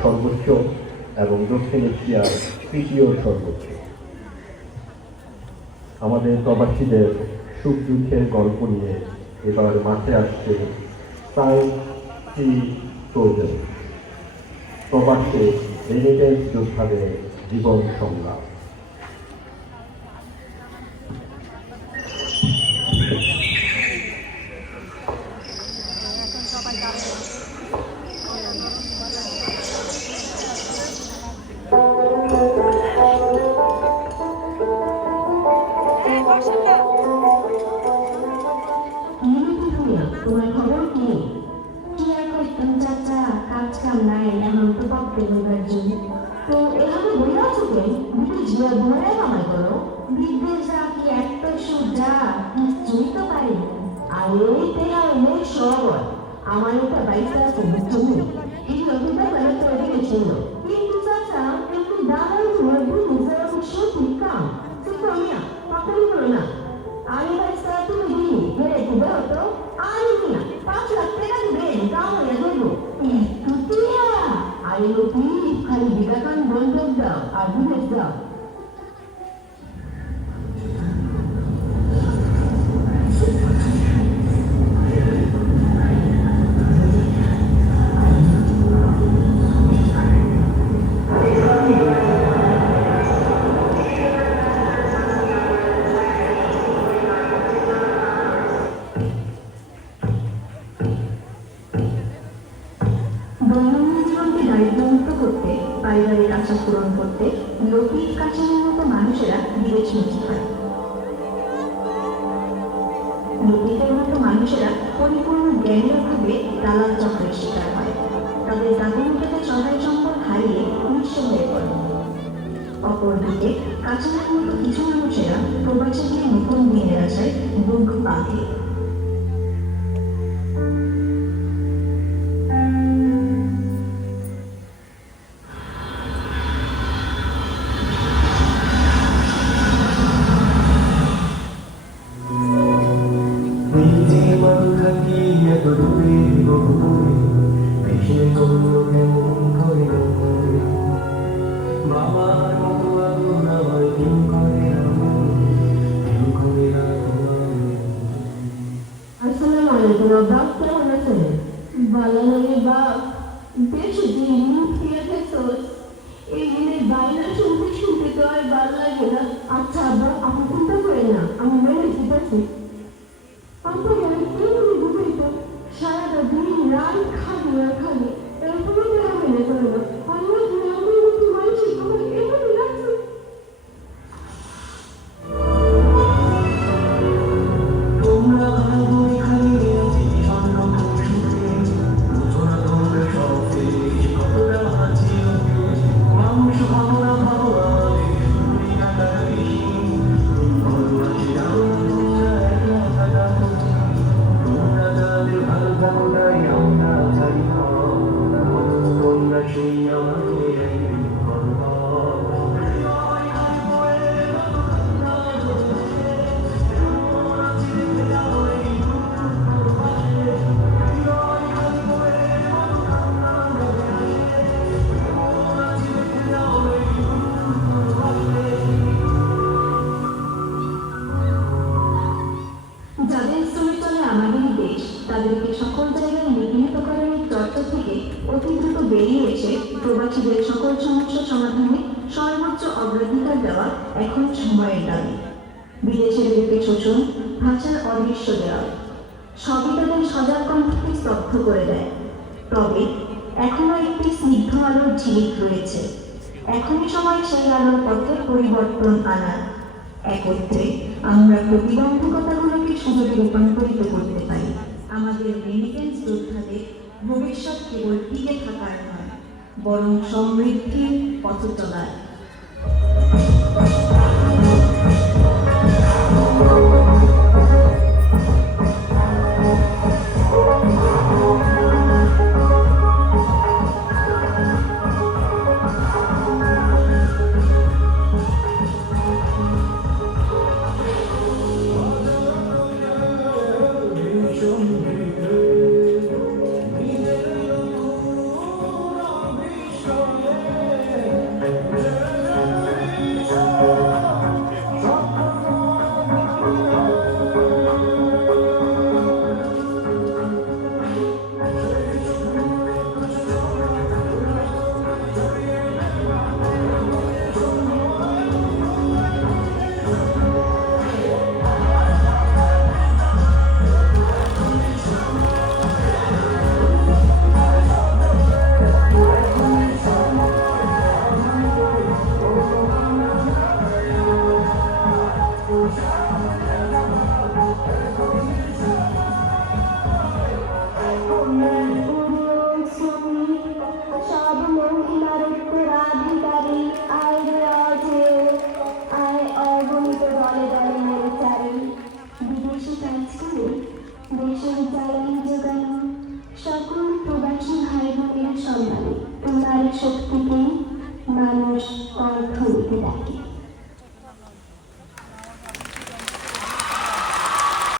সর্বোচ্চ এবং দক্ষিণ এশিয়ার তৃতীয় সর্বোচ্চ। আমাদের প্রবাসীদের সুখ দুঃখের গল্প নিয়ে এবার মাঠে আসছে প্রবাসে রেমিটেন্স যোদ্ধাদের জীবন সংগ্রাম। তোমার খবর কি? কি আর করতাম চাচা, কাজ কাম নাই, এখন তো পক্ষে বলবার জন্য। তো এভাবে বলে আছো কেন? দুটো জিয়া ধরে আমায় করো। বৃদ্ধের যা কি একটা সুজা কিছুই তো পারি। আর এই তেরা এনে সব আমার একটা বাইকটা আছে বুঝছো? এই নতুনটা মানে তো এটা গেছিল। কিন্তু চাচা একটু দাঁড়াই মধ্যে নিজের সত্যি কাম কিন্তু আমি না পাকালি করো না। আর এই বাইকটা তুমি দিই হেরে খুব হতো। আর না 5 লাখ টাকা দিবেন তাও হয়ে যাবো। তুতিয়া আর এই লোকই খালি বিবেকান বন্ধক দাও আর বিদেশ দাও। দৈনন্দিন জীবনকে দারিদ্র্যমুক্ত করতে, পারিবারিক আশা পূরণ করতে লতিফ কাশেমের মতো মানুষেরা বিদেশমুখী হয়। লতিফের মতো মানুষেরা পরিপূর্ণ জ্ঞানের অভাবে দালাল চক্রের শিকার হয়। তাদের দাবিমুখে সহায় সম্পদ হারিয়ে নিঃস্ব হয়ে পড়ে। অপরদিকে কাশেমের মতো কিছু মানুষেরা প্রবাসে গিয়ে নতুন দিনের আশায় বুক বাঁধে। আচ্ছা আব্বা, আপনি চিন্তা করেন না, আমি মেনে দিতেছি। সারাটা দিন রাত খালি আর খালি এরপরে মেনে চলে না। মানসিক এভাবে লাগছে। তাদেরকে সকল জায়গায় নিগৃহীতকরণের চর্চা থেকে অতি দ্রুত বেরিয়ে এসে প্রবাসীদের সকল সমস্যা সমাধানে সর্বোচ্চ অগ্রাধিকার দেওয়া এখন সময়ের দাবি। বিদেশের বুকে শোষণ, ভাষার অদৃশ্য দেওয়া সবই তাদের সজাগ কণ্ঠকে স্তব্ধ করে দেয়। তবে এখনো একটি স্নিগ্ধ আলোর ঝিলিক রয়েছে। এখনই সময় সেই আলোর পথে পরিবর্তন আনার। একত্রে আমরা প্রতিবন্ধকতাগুলোকে সুযোগে রূপান্তরিত করতে পারি। আমাদের রেমিটেন্স যোদ্ধাদের ভবিষ্যৎ কেবল টিকে থাকার নয়, বরং সমৃদ্ধির পথ চলার। শক্তিকেই মানুষ অর্থনীতি ডাকে।